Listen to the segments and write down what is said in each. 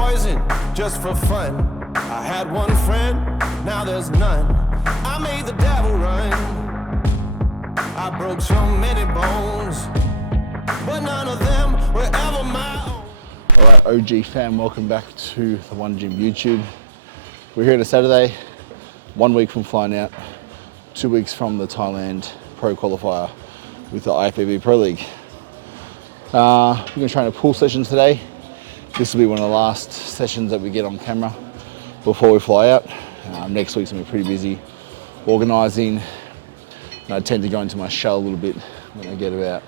poison just for fun. I had one friend, now there's none. I made the devil run. I broke so many bones, but none of them were ever my own. Alright, OG fam, welcome back to the One Gym YouTube. We're here on a Saturday, 1 week from flying out, 2 weeks from the Thailand Pro Qualifier with the IFBB Pro League. We're going to train a pool session today. This will be one of the last sessions that we get on camera before we fly out. Next week's going to be pretty busy organising. I tend to go into my shell a little bit when I get about,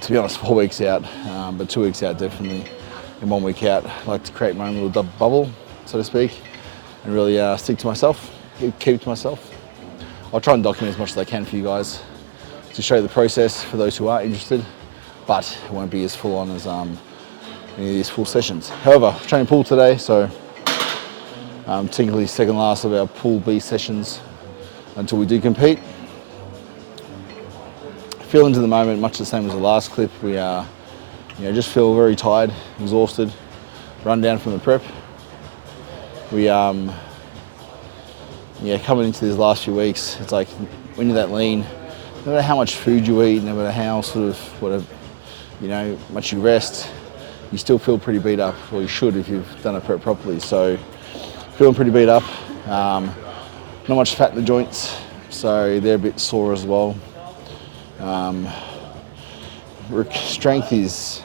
to be honest, 4 weeks out, but 2 weeks out definitely, and 1 week out. I like to create my own little bubble, so to speak, and really stick to myself, keep to myself. I'll try and document as much as I can for you guys to show the process for those who are interested, but it won't be as full on as any of these full sessions. However, training pool today, so technically second last of our pool B sessions until we do compete. Feelings at the moment much the same as the last clip. We just feel very tired, exhausted, run down from the prep. We coming into these last few weeks, it's like when you're that lean, no matter how much food you eat, no matter how much you rest, you still feel pretty beat up, or you should if you've done a prep properly. So feeling pretty beat up, not much fat in the joints, so they're a bit sore as well. Strength is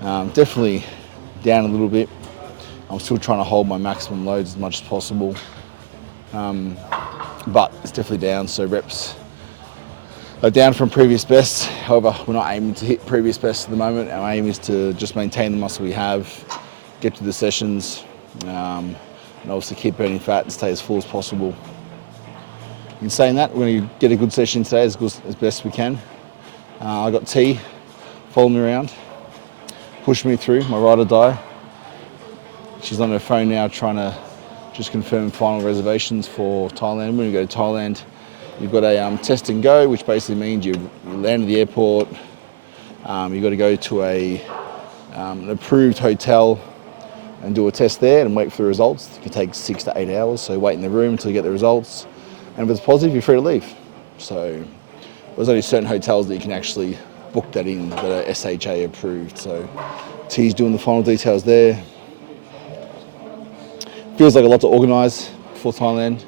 definitely down a little bit. I'm still trying to hold my maximum loads as much as possible, but it's definitely down, so reps are down from previous bests. However, we're not aiming to hit previous bests at the moment. Our aim is to just maintain the muscle we have, get to the sessions, and obviously keep burning fat and stay as full as possible. In saying that, we're going to get a good session today as best we can. I got T following me around, pushed me through, my ride or die. She's on her phone now trying to just confirm final reservations for Thailand. When you go to Thailand, you've got a test and go, which basically means you land at the airport, you've got to go to an approved hotel and do a test there and wait for the results. It can take 6 to 8 hours, so wait in the room until you get the results. And if it's positive, you're free to leave. So there's only certain hotels that you can actually book that in that are SHA approved. So T's doing the final details there. Feels like a lot to organise for Thailand,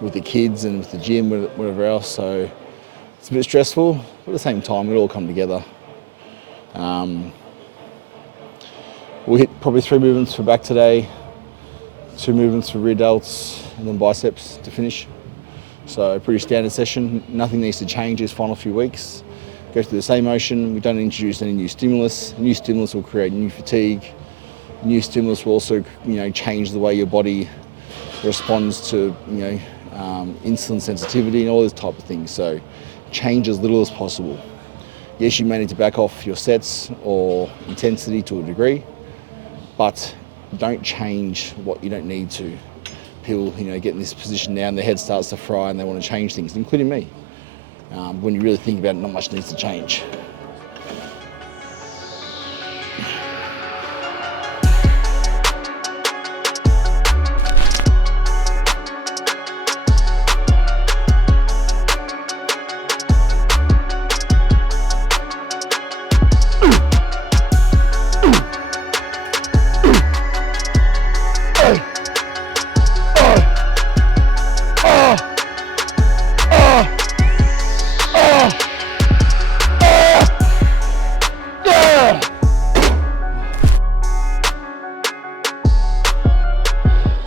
with the kids and with the gym, whatever else. So it's a bit stressful, but at the same time, it'll all come together. We'll hit probably 3 movements for back today, 2 movements for rear delts, and then biceps to finish. So a pretty standard session. Nothing needs to change these final few weeks. Go through the same motion. We don't introduce any new stimulus. New stimulus will create new fatigue. New stimulus will also, change the way your body responds to, insulin sensitivity and all those type of things. So change as little as possible. Yes, you may need to back off your sets or intensity to a degree, but don't change what you don't need to. People, get in this position now and their head starts to fry and they want to change things, including me. When you really think about it, not much needs to change.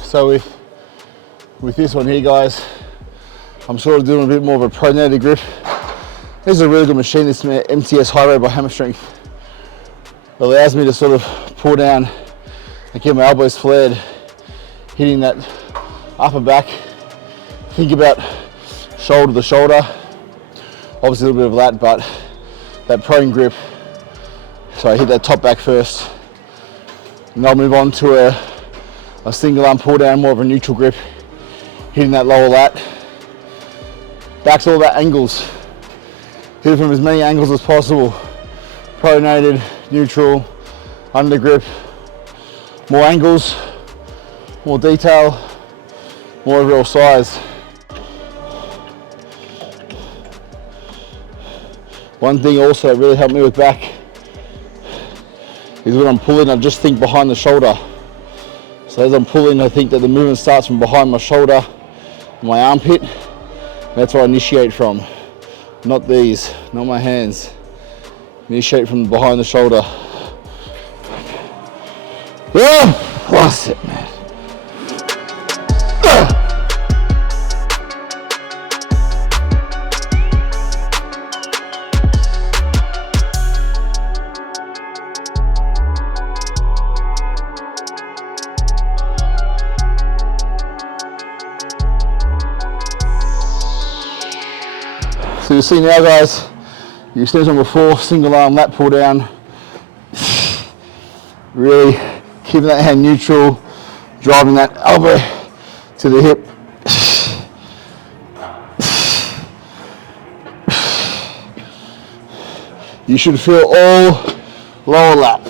So with this one here, guys, I'm sort of doing a bit more of a pronated grip. This is a really good machine, this MTS High Row by Hammer Strength. It allows me to sort of pull down and keep my elbows flared, hitting that upper back. Think about shoulder to shoulder. Obviously a little bit of lat, but that prone grip. So I hit that top back first, and I'll move on to a single arm pull down, more of a neutral grip, hitting that lower lat. Back to all the angles. Hit it from as many angles as possible. Pronated, neutral, under grip, more angles, more detail, more overall size. One thing also that really helped me with back is when I'm pulling, I just think behind the shoulder. So as I'm pulling, I think that the movement starts from behind my shoulder, my armpit. That's where I initiate from. Not these, not my hands. Initiate from behind the shoulder. Oh, that's it, man. So you see now, guys, you seen on before, single arm lat pull down. Really keeping that hand neutral, driving that elbow to the hip. You should feel all lower lat.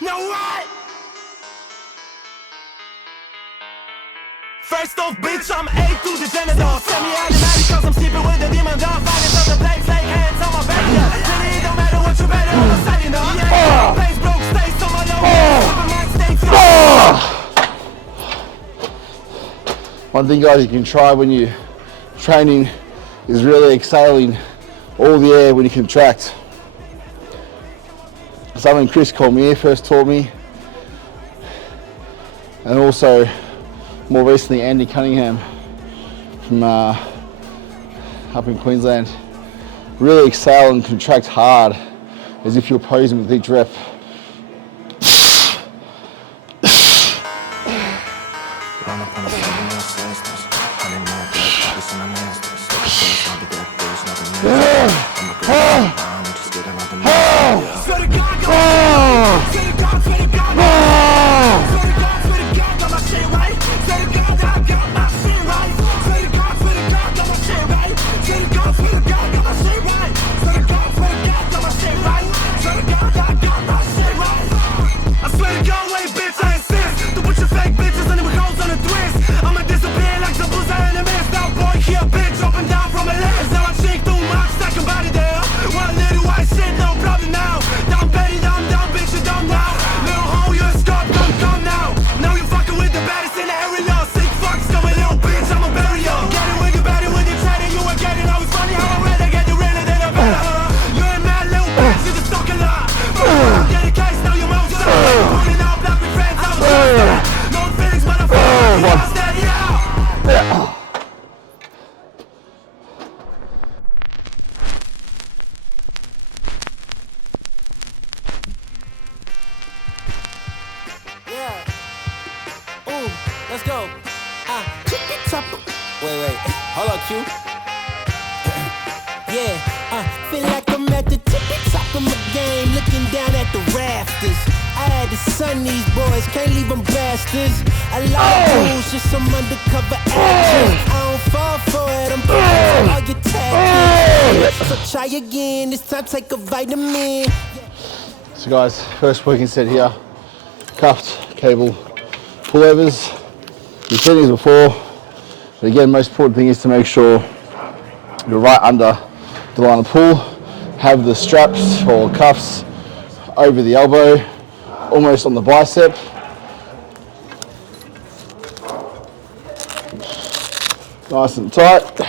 Now what? First off, bitch, I'm A through the genital. Semi-automatic cause I'm sleeping with the demon dog. Finding something place like hands on my back. Really, it don't matter what you better on the side, you know. Yeah, place broke, stays on my low. One thing, guys, you can try when you're training is really exhaling all the air when you contract. Something Chris Cormier first taught me, and also more recently Andy Cunningham from up in Queensland. Really exhale and contract hard as if you're posing with each rep. Let's go. Wait. Hold on, Q. Feel like I'm at the tippy top of my game, looking down at the rafters. I had to sun these boys, can't leave them bastards. A lot of rules, just some undercover actors. I don't fall for it, I'm putting all your tactics. So try again, this time take a vitamin. So guys, first working set here, cuffed cable pullovers. You've seen these before, but again, most important thing is to make sure you're right under the line of pull. Have the straps or cuffs over the elbow, almost on the bicep. Nice and tight.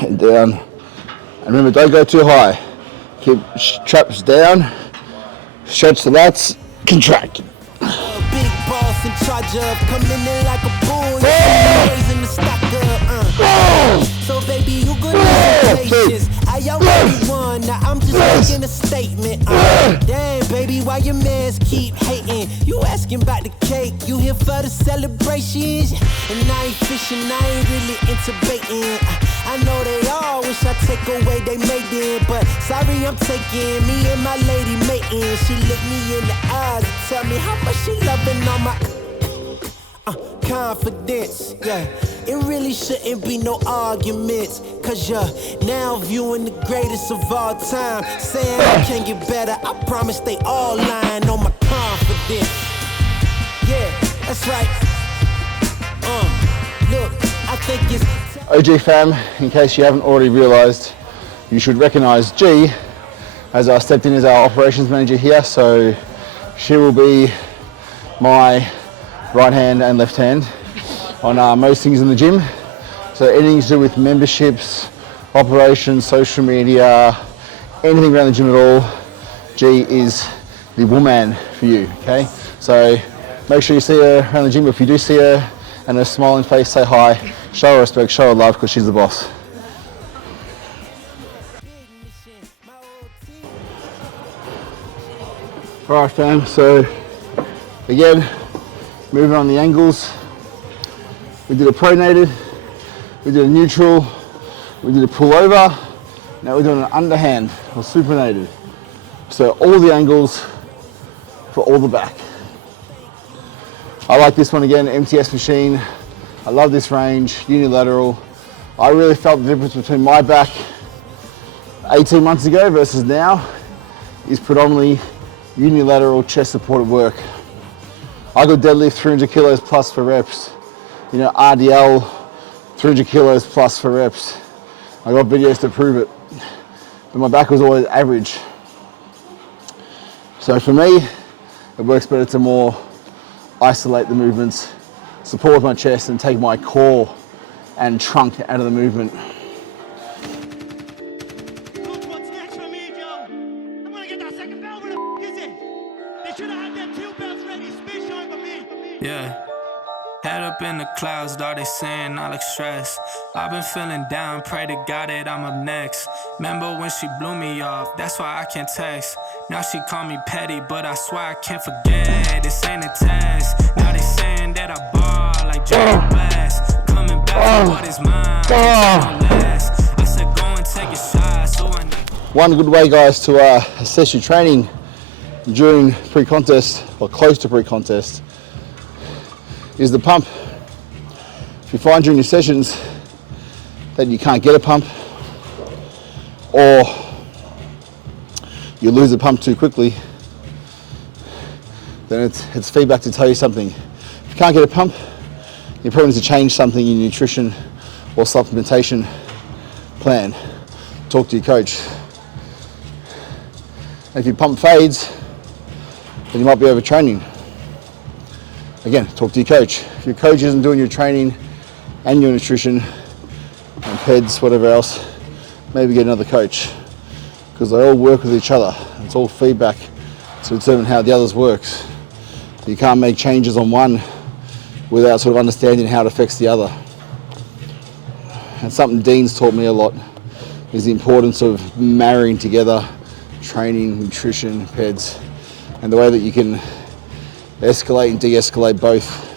And down. And remember, don't go too high. Keep straps down, stretch the lats, contract. Big boss in charge of coming in like a bull, raising the stock up. So baby, you good patience. I already won, now I'm just making a statement. Damn baby, why your mans keep hating? You asking about the cake, you here for the celebrations. And I ain't fishing, I ain't really into baiting. I know they all wish I take away they made it, but sorry I'm taking me and my lady mating. She look me in the eyes and tell me how much she loving on my Confidence, yeah. It really shouldn't be no arguments, cause you're now viewing the greatest of all time. Saying I can't get better, I promise they all lying on my confidence. Yeah, that's right. Look, I think it's OG fam, in case you haven't already realised, you should recognise G as I stepped in as our operations manager here, so she will be my right hand and left hand on most things in the gym. So anything to do with memberships, operations, social media, anything around the gym at all, G is the woman for you, okay? So make sure you see her around the gym. If you do see her and her smiling face, say hi, show her respect, show her love, because she's the boss. All right fam, so again, moving on the angles. We did a pronated, we did a neutral, we did a pull over, now we're doing an underhand or supinated. So all the angles for all the back. I like this one again, MTS machine. I love this range, unilateral. I really felt the difference between my back 18 months ago versus now is predominantly unilateral chest supported work. I could deadlift 300 kilos plus for reps. You know, RDL, 300 kilos plus for reps. I got videos to prove it. But my back was always average. So for me, it works better to more isolate the movements, support with my chest, and take my core and trunk out of the movement. Look what's next for me, Joe. I'm gonna get that second belt. Where the f is it? They should have had them 2 belts ready. Spit shine for me. Yeah. Head up in the clouds, dog, they saying I look stressed. I've been feeling down, pray to God that I'm up next. Remember when she blew me off, that's why I can't text. Now she call me petty, but I swear I can't forget. This ain't a test. Now they saying that I ball like Joe Blast. Coming back for what is mine, last. I said go and take a shot, so I need. One good way, guys, to assess your training during pre-contest or close to pre-contest is the pump. If you find during your sessions that you can't get a pump, or you lose a pump too quickly, then it's feedback to tell you something. If you can't get a pump, you probably need to change something in your nutrition or supplementation plan. Talk to your coach. And if your pump fades, then you might be overtraining. Again, talk to your coach. If your coach isn't doing your training and your nutrition and PEDs, whatever else, maybe get another coach, because they all work with each other. It's all feedback to determine how the others works. You can't make changes on one without sort of understanding how it affects the other. And something Dean's taught me a lot is the importance of marrying together training, nutrition, PEDs, and the way that you can escalate and de-escalate both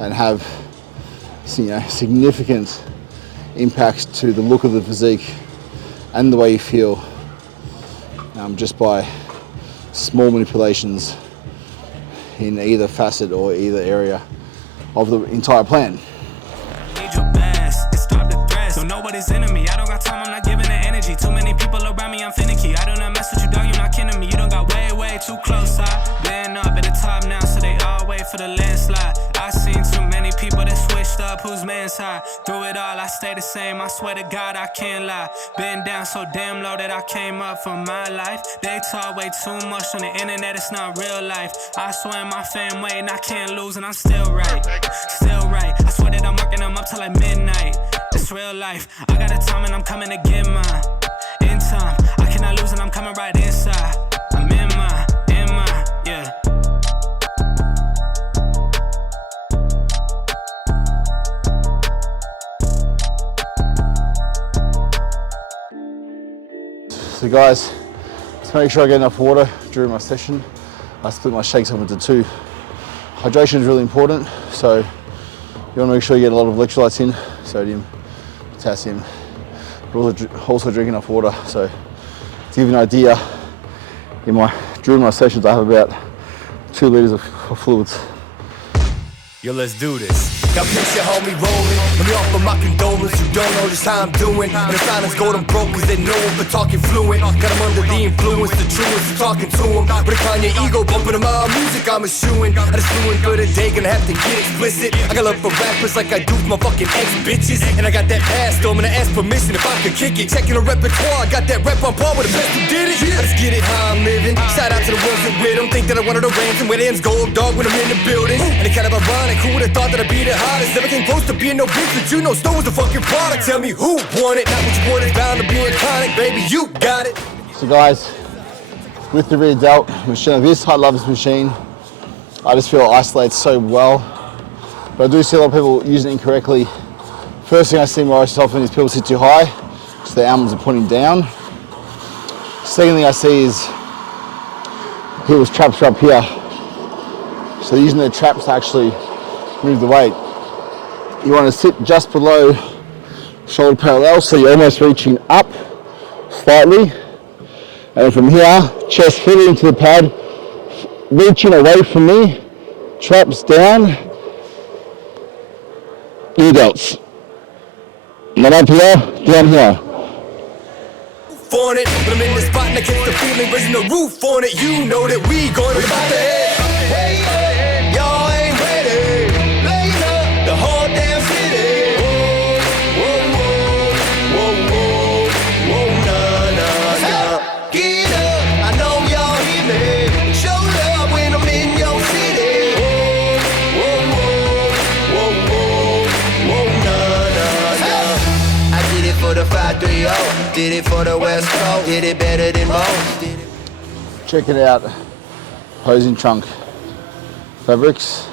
and have, you know, significant impacts to the look of the physique and the way you feel, just by small manipulations in either facet or either area of the entire plan. Need your best, it's stop the threats. Don't know what is in me. I don't got time, I'm not giving the energy. Too many people around me, I'm finicky. I do not mess with you, dog, you're not kidding me. You don't got way too close. I've been up at the top now, so they all wait for the landslide. I seen too many people that switched up, whose man's high. Through it all, I stay the same, I swear to God, I can't lie. Been down so damn low that I came up for my life. They talk way too much on the internet, it's not real life. I swear my fam waiting, I can't lose, and I'm still right. Still right, I swear that I'm working them up till like midnight. It's real life, I got a time and I'm coming to get mine. In time, I cannot lose and I'm coming right inside. I'm in mine, yeah. So guys, to make sure I get enough water during my session, I split my shakes up into two. Hydration is really important, so you want to make sure you get a lot of electrolytes in, sodium, potassium, but also drink enough water. So to give you an idea, during my sessions I have about 2 liters of fluids. Yo, let's do this. Now picture homie rolling. Let me offer my condolence. You don't know just how I'm doing. And the silence gold, I'm broke cause they know him for talking fluent. Got him under the influence, the truest, talking to him. But decline your ego, bumping him out music, I'm eschewing. I just flew in for the day, gonna have to get explicit. I got love for rappers like I do for my fucking ex-bitches. And I got that pass, though, I'm gonna ask permission if I could kick it. Checking the repertoire, I got that rep on par with the best who did it. I just get it how I'm living. Shout out to the ones that with them. Think that I wanted a ransom where ends gold dog when I'm in the building. And it kind of ironic, who would've thought that I'd be the hottest? Never came close to being no bitch, but you know Snow was a fucking product. Tell me who won it, not what you wanted, bound to be iconic, baby, you got it. So guys, with the rear delt machine like this, I love this machine. I just feel it isolates so well. But I do see a lot of people using it incorrectly. First thing I see most often is people sit too high, so their arms are pointing down. Second thing I see is people's traps are up here. So they're using their traps to actually move the weight. You want to sit just below shoulder parallel, so you're almost reaching up slightly. And from here, chest fully into the pad, reaching away from me, traps down, knee delts. Not up here, down here. On it, but I'm in the spot and I catch the feeling, raising the roof on it. You know that we going to about the head. Hey, y'all ain't ready. Blaze up the whole damn city. Whoa, whoa, whoa, whoa, whoa, nah, nah, nah. Get up, I know y'all hear me. Show love when I'm in your city. Whoa, whoa, whoa, whoa, whoa, nah, nah, nah. I did it for the 530. Did it for the West Coast, did it better than most. Check it out, posing trunk fabrics.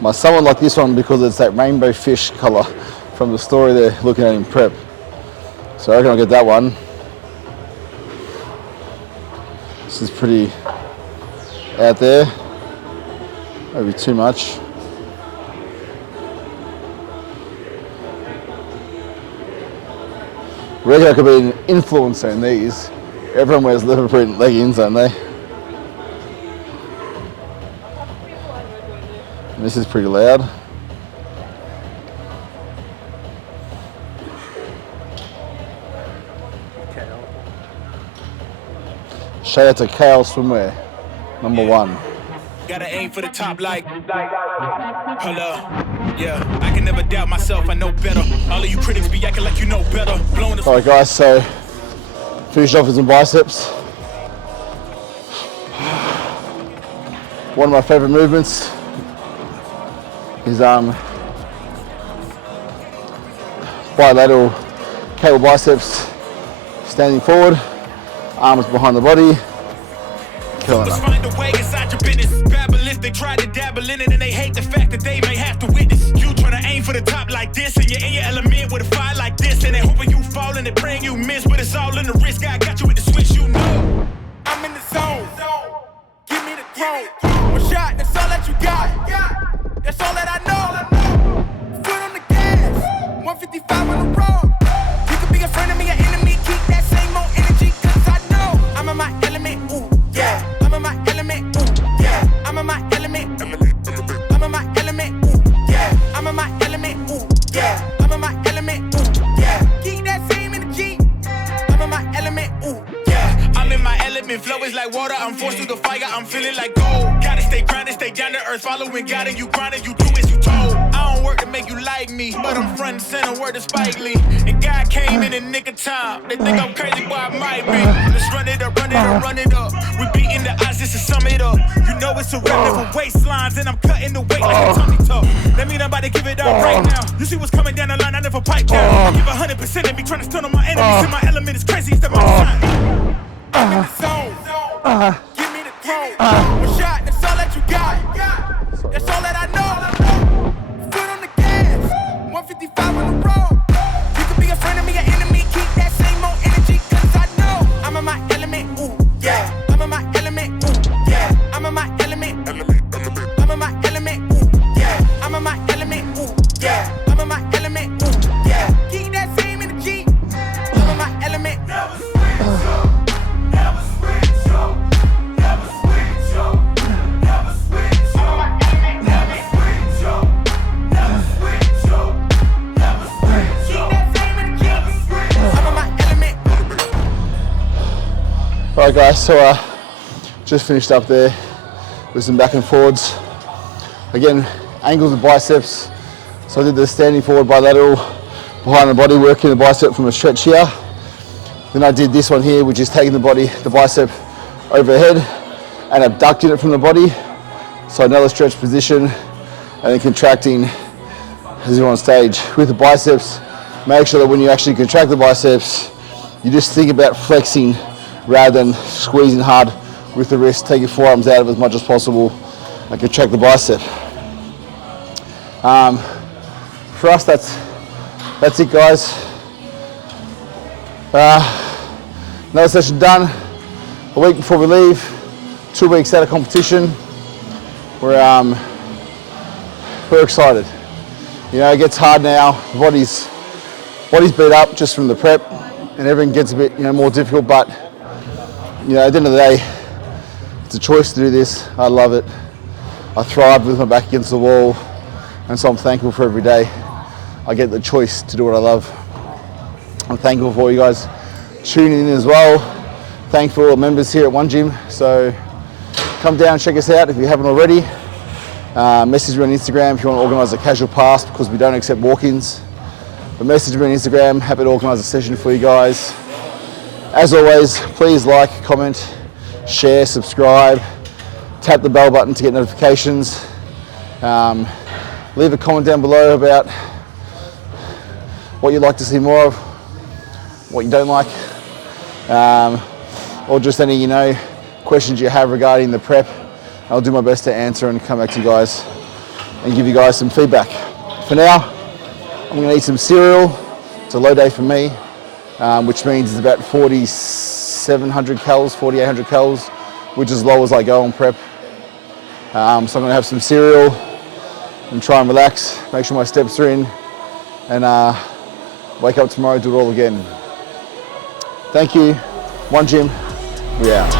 My son would like this one because it's that rainbow fish color from the story they're looking at in prep. So I reckon I'll get that one. This is pretty out there, maybe too much. I reckon I could be an influencer in these. Everyone wears leopard print leggings, don't they? And this is pretty loud. Shout out to Kale Swimwear, #1. Gotta aim for the top like, hold up. Yeah, I can never doubt myself, I know better. All of you critics be acting like you know better. Blowing the Alright guys, so finished off with some biceps. One of my favorite movements is bilateral cable biceps, standing forward, arms behind the body, killing Let's it. find a way inside your business. Babble if they try to dabble in it and they hate the fact that they may have to witness. You trying to aim for the top like this and you're in your element with a fire like this and they hoping you fall and they praying you miss, but it's all in the risk. I got you with the switch, you know. I'm in the zone. Give me the throne. One shot, that's all that you got. That's all that I know. Foot on the gas. 155 on the road. You could be a friend of me, an enemy. Keep that same old energy, cause I know I'm in my element. Ooh, yeah. I'm in my element. Ooh, yeah. I'm in my element. I'm in my element. Ooh, yeah. I'm in my element. Ooh, yeah. I'm in my element. Ooh, yeah. Keep that same energy. I'm in my element. Ooh, yeah. I'm in my element. Flow is like water. I'm forced through the fire. I'm feeling like gold. Gotta stay grounded, stay down to earth. Following God and you grinding. You do as you told. I don't work to make you like me, but I'm front and center. Word to Spike Lee. And God came in the nick of time. They think I'm crazy, but I might be. Let's run it up, run it up, run it up. We beating the odds just to sum it up. You know it's a rep for waistlines, and I'm cutting the weight like a tummy tuck. That mean I'm about to give it up right now. You see what's coming down the line, I never pipe down. I give 100% of me trying to stun on my enemies. And my element is crazy, it's the most time. I'm in the zone. Give me the throne. One shot, that's all that you got. That's all that I know. Foot on the gas. 155 on the road. You could be a friend of me, an enemy. Keep that same old energy, cause I know I'm in my element. Ooh, yeah. I'm in my element. Ooh, yeah. I'm in my element. I'm in my element. Ooh, yeah. I'm in my element. Ooh, yeah. I'm in my element. Ooh, yeah. Keep that same energy. I'm in my element. Never switch up. Never switch up. Never switch up. Never switch up. Alright guys, so just finished up there with some back and forwards. Again, angles of biceps. So I did the standing forward bilateral behind the body, working the bicep from a stretch here. Then I did this one here, which is taking the bicep overhead and abducting it from the body. So another stretch position, and then contracting as you're on stage. With the biceps, make sure that when you actually contract the biceps, you just think about flexing rather than squeezing hard with the wrist. Take your forearms out of it as much as possible and contract the bicep. For us, that's it, guys. Another session done. A week before we leave, 2 weeks out of competition. We're excited. You know, it gets hard now. The body's beat up just from the prep, and everything gets a bit, more difficult. But at the end of the day, it's a choice to do this. I love it. I thrive with my back against the wall, and so I'm thankful for every day I get the choice to do what I love. I'm thankful for you guys tuning in as well. Thankful for all the members here at One Gym. So come down, check us out if you haven't already. Message me on Instagram if you want to organise a casual pass, because we don't accept walk-ins. But message me on Instagram, happy to organise a session for you guys. As always, please like, comment, share, subscribe, tap the bell button to get notifications. Leave a comment down below about what you'd like to see more of, what you don't like, or just any questions you have regarding the prep. I'll do my best to answer and come back to you guys and give you guys some feedback. For now, I'm going to eat some cereal. It's a low day for me, which means it's about 4,700 calories, 4,800 calories, which is as low as I go on prep. So I'm going to have some cereal and try and relax, make sure my steps are in, and wake up tomorrow, do it all again. Thank you. One Gym, we out.